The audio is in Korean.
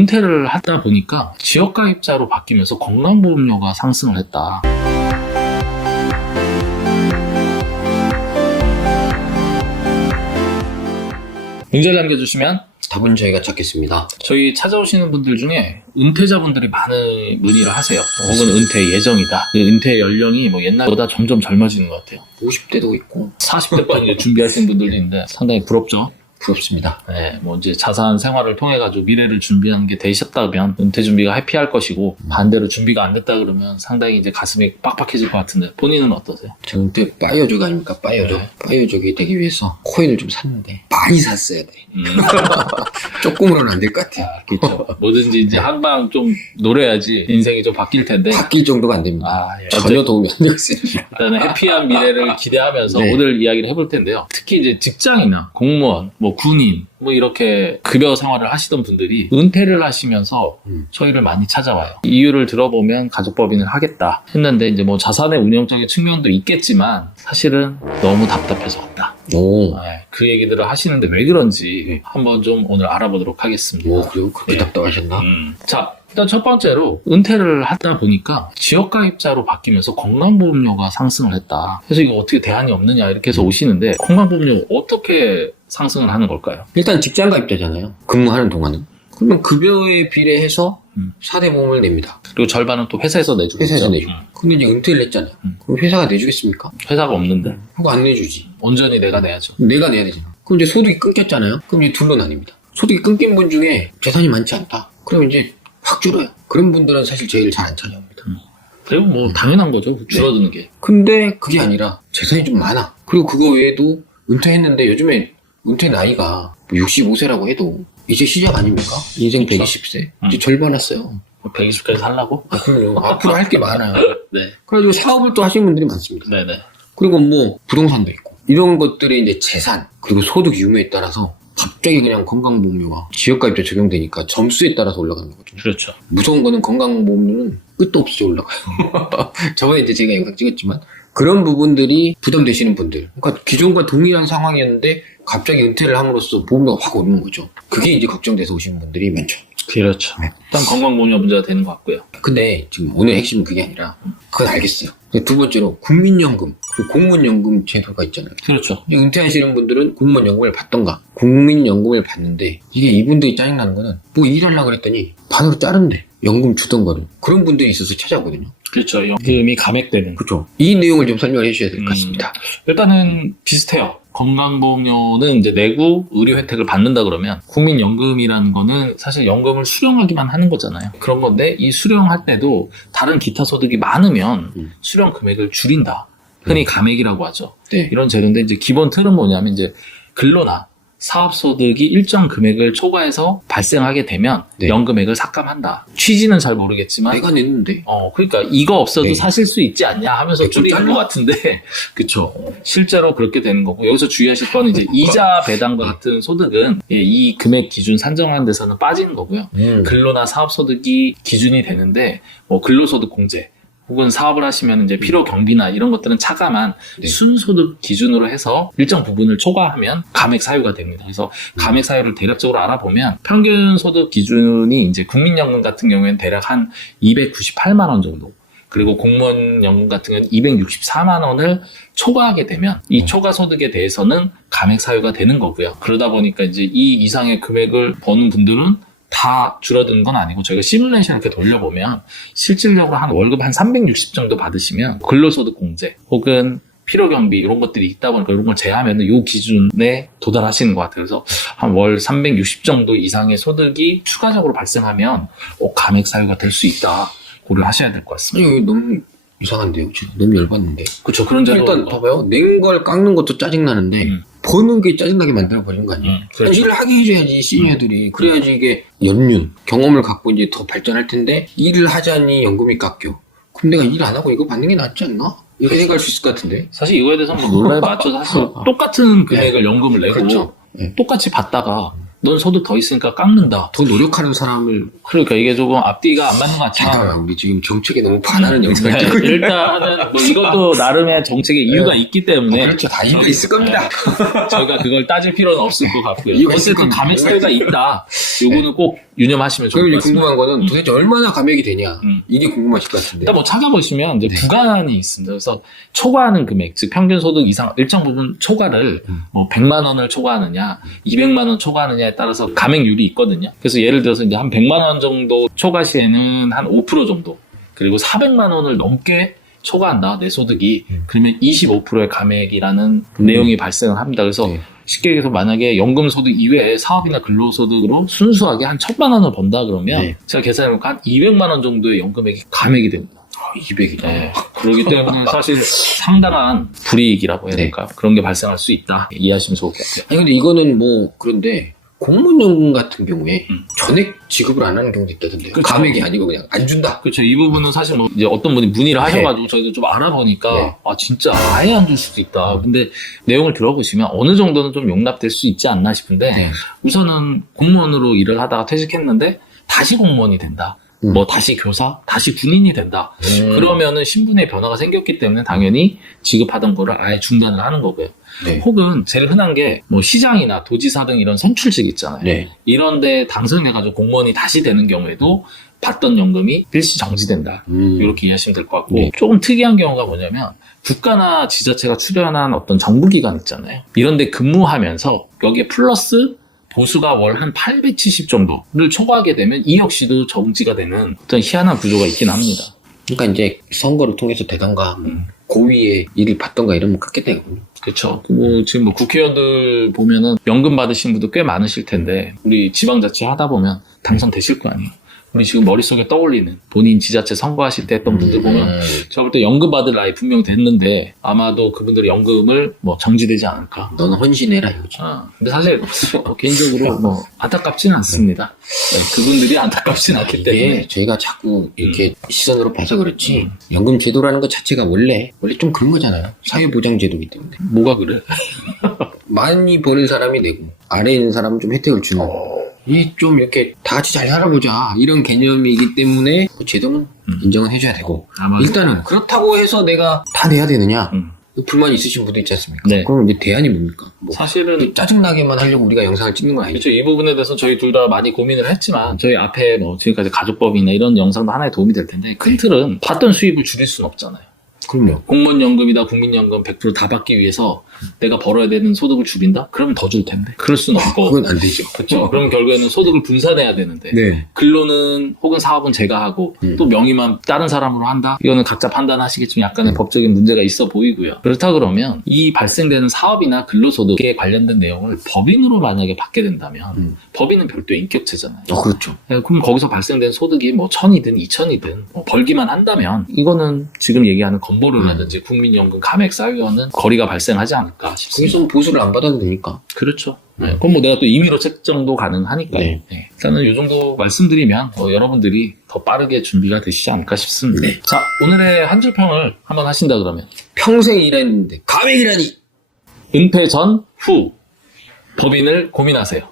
은퇴를 하다 보니까 지역가입자로 바뀌면서 건강보험료가 상승을 했다. 문제를 남겨주시면 답은 저희가 찾겠습니다. 저희 찾아오시는 분들 중에 은퇴자분들이 많은 문의를 하세요. 혹은 은퇴 예정이다. 그 은퇴 연령이 뭐 옛날보다 점점 젊어지는 것 같아요. 50대도 있고 40대까지 준비하시는 분들도 있는데 상당히 부럽죠. 부럽습니다. 네, 뭐 이제 자산 생활을 통해 가지고 미래를 준비하는 게 되셨다면 은퇴 준비가 해피할 것이고 반대로 준비가 안 됐다 그러면 상당히 이제 가슴이 빡빡해질 것 같은데 본인은 어떠세요? 저 은퇴 빠이어족 아닙니까? 빠이어족. 네. 빠이어족이 되기 위해서 코인을 좀 샀는데 많이 샀어야 돼. 조금으로는 안 될 것 같아요. 그렇죠. 뭐든지 이제 한방 좀 노려야지 인생이 좀 바뀔 텐데 바뀔 정도가 안 됩니다. 예. 전혀 도움이 안 되겠습니다. 일단은 해피한 미래를 기대하면서 네. 오늘 이야기를 해볼 텐데요. 특히 이제 직장이나 공무원, 뭐 군인, 뭐 이렇게 급여 생활을 하시던 분들이 은퇴를 하시면서 저희를 많이 찾아와요. 이유를 들어보면 가족법인을 하겠다 했는데 이제 뭐 자산의 운영적인 측면도 있겠지만 사실은 너무 답답해서 왔다. 오. 그 얘기들을 하시는데 왜 그런지 한번 좀 오늘 알아보도록 하겠습니다. 오, 그래요? 그렇게 네. 답답하셨나? 자, 일단 첫 번째로 은퇴를 하다 보니까 지역가입자로 바뀌면서 건강보험료가 상승을 했다. 그래서 이거 어떻게 대안이 없느냐 이렇게 해서 오시는데 건강보험료 어떻게 상승을 하는 걸까요? 일단 직장 가입자잖아요. 근무하는 동안은. 그러면 급여에 비례해서 4대 보험을 냅니다. 그리고 절반은 또 회사에서 내주고 회사에서 있죠. 내주고. 근데 이제 은퇴를 했잖아요. 그럼 회사가 내주겠습니까? 회사가 없는데 그거 안 내주지. 온전히 내가 내야죠. 내가 내야 되잖아. 그럼 이제 소득이 끊겼잖아요. 그럼 이제 둘로 나뉩니다. 소득이 끊긴 분 중에 재산이 많지 않다. 그럼 이제 확 줄어요. 그런 분들은 사실 제일 잘 안 찾아옵니다. 그리고 뭐 당연한 거죠. 줄어드는 게. 근데 그게 아니라 재산이 좀 많아. 그리고 그거 외에도 은퇴했는데 요즘에 은퇴 나이가 65세라고 해도 이제 시작 아닙니까? 인생 그쵸. 120세. 이제 절반 왔어요. 120까지 살라고? 그럼요. 앞으로 할 게 많아요. 네. 그래가지고 사업을 또 하시는 분들이 많습니다. 네네. 그리고 뭐 부동산도 있고 이런 것들이 이제 재산 그리고 소득 유무에 따라서 갑자기 그냥 건강보험료가 지역가입자 적용되니까 점수에 따라서 올라가는 거거든요. 그렇죠. 무서운 거는 건강보험료는 끝도 없이 올라가요. 저번에 이제 제가 영상 찍었지만 그런 부분들이 부담되시는 분들, 그러니까 기존과 동일한 상황이었는데 갑자기 은퇴를 함으로써 보험료가 확 오르는 거죠. 그게 이제 걱정돼서 오시는 분들이 많죠. 그렇죠. 일단 건강보험료 문제가 되는 것 같고요. 근데 지금 오늘 핵심은 그게 아니라 그건 알겠어요. 두 번째로 국민연금, 그리고 공무원연금 제도가 있잖아요. 그렇죠. 이제 은퇴하시는 분들은 공무원연금을 받던가 국민연금을 받는데 이게 이분들이 짜증나는 거는 뭐 일하려고 그랬더니 반으로 자른대. 연금 주던 거를. 그런 분들이 있어서 찾아오거든요. 그렇죠. 연금이 감액되는. 그렇죠. 이 내용을 좀 설명을 해주셔야 될 것 같습니다. 일단은 비슷해요. 건강보험료는 이제 내고 의료 혜택을 받는다 그러면 국민연금이라는 거는 사실 연금을 수령하기만 하는 거잖아요. 그런 건데 이 수령할 때도 다른 기타 소득이 많으면 수령 금액을 줄인다. 흔히 감액이라고 하죠. 네. 이런 제도인데 이제 기본 틀은 뭐냐면 이제 근로나 사업소득이 일정 금액을 초과해서 발생하게 되면 네. 연금액을 삭감한다. 취지는 잘 모르겠지만 내가 냈는데. 그러니까 이거 없어도 네. 사실 수 있지 않냐 하면서 좀 줄이는 잘라? 것 같은데, 그쵸. 실제로 그렇게 되는 거고, 여기서 주의하실 건 이제 이자 배당과 같은 소득은 이 금액 기준 산정한 데서는 빠지는 거고요. 근로나 사업소득이 기준이 되는데, 뭐 근로소득 공제, 혹은 사업을 하시면 이제 필요 경비나 이런 것들은 차감한 네. 순소득 기준으로 해서 일정 부분을 초과하면 감액 사유가 됩니다. 그래서 감액 사유를 대략적으로 알아보면 평균 소득 기준이 이제 국민연금 같은 경우에는 대략 한 298만 원 정도. 그리고 공무원 연금 같은 경우는 264만 원을 초과하게 되면 이 초과 소득에 대해서는 감액 사유가 되는 거고요. 그러다 보니까 이제 이 이상의 금액을 버는 분들은 다 줄어드는 건 아니고 저희가 시뮬레이션을 이렇게 돌려보면 실질적으로 한 월급 한 360 정도 받으시면 근로소득 공제 혹은 필요경비 이런 것들이 있다 보니까 이런 걸 제하면 이 기준에 도달하시는 것 같아요. 그래서 한 월 360 정도 이상의 소득이 추가적으로 발생하면 감액 사유가 될 수 있다. 고려하셔야 될 것 같습니다. 아니, 너무 이상한데요. 지금 너무 열받는데. 그렇죠. 그런 제도 일단 봐봐요. 낸 걸 깎는 것도 짜증나는데 버는 게 짜증나게 만들어버리는 거 아니에요? 그렇죠. 일을 하게 해줘야지 시니어들이. 그래야지 이게 연륜, 경험을 갖고 이제 더 발전할 텐데 일을 하자니 연금이 깎여. 그럼 내가 일 안 하고 이거 받는 게 낫지 않나? 이렇게 생각할 수 있을 것 같은데. 사실 이거에 대해서 뭐 논란이 맞죠. 사실 똑같은 금액을 연금을 내고 그렇죠. 네. 똑같이 받다가 넌 소득 더 있으니까 깎는다. 더 노력하는 사람을. 그러니까 이게 조금 앞뒤가 안 맞는 것 같지만 잠깐만, 우리 지금 정책에 너무 반하는 영상을 찍고 있는데. 일단은 뭐 이것도 나름의 정책의 이유가 있기 때문에 그렇죠. 다 이유가 있을 겁니다. 저희가 그걸 따질 필요는 없을 것 같고요. 이유가 있을 어쨌든 겁니다. 감액 사유가 있다. 요거는 꼭 유념하시면 좋을 그럼 것 이제 같습니다. 궁금한 거는 도대체 얼마나 감액이 되냐. 이게 궁금하실 것 같은데. 일단 뭐 찾아보시면 이제 네. 구간이 있습니다. 그래서 초과하는 금액, 즉 평균 소득 이상 일정 부분 초과를 뭐 100만 원을 초과하느냐, 200만 원 초과하느냐에 따라서 감액률이 있거든요. 그래서 예를 들어서 이제 한 100만 원 정도 초과 시에는 한 5% 정도, 그리고 400만 원을 넘게 초과한다, 내 소득이. 그러면 25%의 감액이라는 내용이 발생을 합니다. 그래서 네. 쉽게 얘기해서 만약에 연금소득 이외에 사업이나 근로소득으로 순수하게 한 1000만 원을 번다 그러면 네. 제가 계산해보니까 한 200만 원 정도의 연금액이 감액이 됩니다. 200이다. 네. 그렇기 때문에 사실 상당한 불이익이라고 해야 될까요? 그런 게 발생할 수 있다. 이해하시면 좋을 것 같아요. 아니 근데 이거는 뭐 그런데 공무원연금 같은 경우에 전액 지급을 안 하는 경우도 있다던데요. 그렇죠. 감액이 아니고 그냥 안 준다. 그렇죠. 이 부분은 사실 뭐 이제 어떤 분이 문의를 하셔가지고 저희도 좀 알아보니까 네. 아 진짜 아예 안 줄 수도 있다. 근데 내용을 들어보시면 어느 정도는 좀 용납될 수 있지 않나 싶은데 네. 우선은 공무원으로 일을 하다가 퇴직했는데 다시 공무원이 된다. 뭐 다시 교사, 다시 군인이 된다. 그러면은 신분의 변화가 생겼기 때문에 당연히 지급하던 거를 아예 중단을 하는 거고요. 네. 혹은 제일 흔한 게 뭐 시장이나 도지사 등 이런 선출직 있잖아요. 네. 이런데 당선해가지고 공무원이 다시 되는 경우에도 받던 연금이 일시 정지된다. 이렇게 이해하시면 될 것 같고 네. 조금 특이한 경우가 뭐냐면 국가나 지자체가 출연한 어떤 정부기관 있잖아요. 이런데 근무하면서 여기에 플러스 보수가 월 한 870 정도를 초과하게 되면 이 역시도 정지가 되는 어떤 희한한 구조가 있긴 합니다. 그러니까 이제 선거를 통해서 되던가 고위의 일을 받던가 이러면 그렇게 되거든요. 그렇죠. 뭐 지금 뭐 국회의원들 보면은 연금 받으신 분도 꽤 많으실 텐데 우리 지방자치 하다 보면 당선되실 거 아니에요. 우리 지금 머릿속에 떠올리는 본인 지자체 선거하실 때 했던 분들 보면 제가 볼 때 연금 받을 나이 분명 됐는데 아마도 그분들의 연금을 뭐 정지되지 않을까. 너는 헌신해라 이거지. 근데 사실 개인적으로 뭐 안타깝지는 않습니다. 그분들이 안타깝진 않기 때문에. 이게 저희가 자꾸 이렇게 시선으로 봐서 그렇지 연금 제도라는 것 자체가 원래 좀 그런 거잖아요. 사회보장제도이기 때문에 뭐가 그래? 많이 버는 사람이 내고 아래에 있는 사람은 좀 혜택을 주는 이게 좀 이렇게 다 같이 잘 살아보자 이런 개념이기 때문에 그 제도는 인정은 해줘야 되고 아마 일단은 그렇다고 해서 내가 다 내야 되느냐 불만 있으신 분도 있지 않습니까? 네. 그럼 이제 대안이 뭡니까? 뭐 사실은 짜증나게만 하려고 우리가 영상을 찍는 건 아니죠. 그렇죠. 이 부분에 대해서 저희 둘 다 많이 고민을 했지만 저희 앞에 뭐 지금까지 가족법이나 이런 영상도 하나의 도움이 될 텐데 큰 틀은 받던 수입을 줄일 수는 없잖아요. 그럼요. 공무원연금이나 국민연금 100% 다 받기 위해서 내가 벌어야 되는 소득을 줄인다? 그러면 더 줄 텐데. 그럴 수는 없고. 그건 안 되죠. 그렇죠. 그럼 결국에는 소득을 분산해야 되는데. 네. 근로는 혹은 사업은 제가 하고 또 명의만 다른 사람으로 한다? 이거는 각자 판단하시겠지만 약간의 법적인 문제가 있어 보이고요. 그렇다 그러면 이 발생되는 사업이나 근로소득에 관련된 내용을 법인으로 만약에 받게 된다면 법인은 별도의 인격체잖아요. 그렇죠. 네, 그럼 거기서 발생된 소득이 뭐 1000이든 2000이든 뭐 벌기만 한다면 이거는 지금 얘기하는 건보료라든지 국민연금 감액 사유와는 거리가 발생하지 않을까 싶습니다. 거기서 보수를 안 받아도 되니까. 그렇죠. 네, 그럼 뭐 내가 또 임의로 책정도 가능하니까요. 네. 네, 일단은 이 정도 말씀드리면 여러분들이 더 빠르게 준비가 되시지 않을까 싶습니다. 네. 자, 오늘의 한 줄 평을 한번 하신다 그러면 평생 일했는데 감액이라니. 은퇴 전 후 법인을 고민하세요.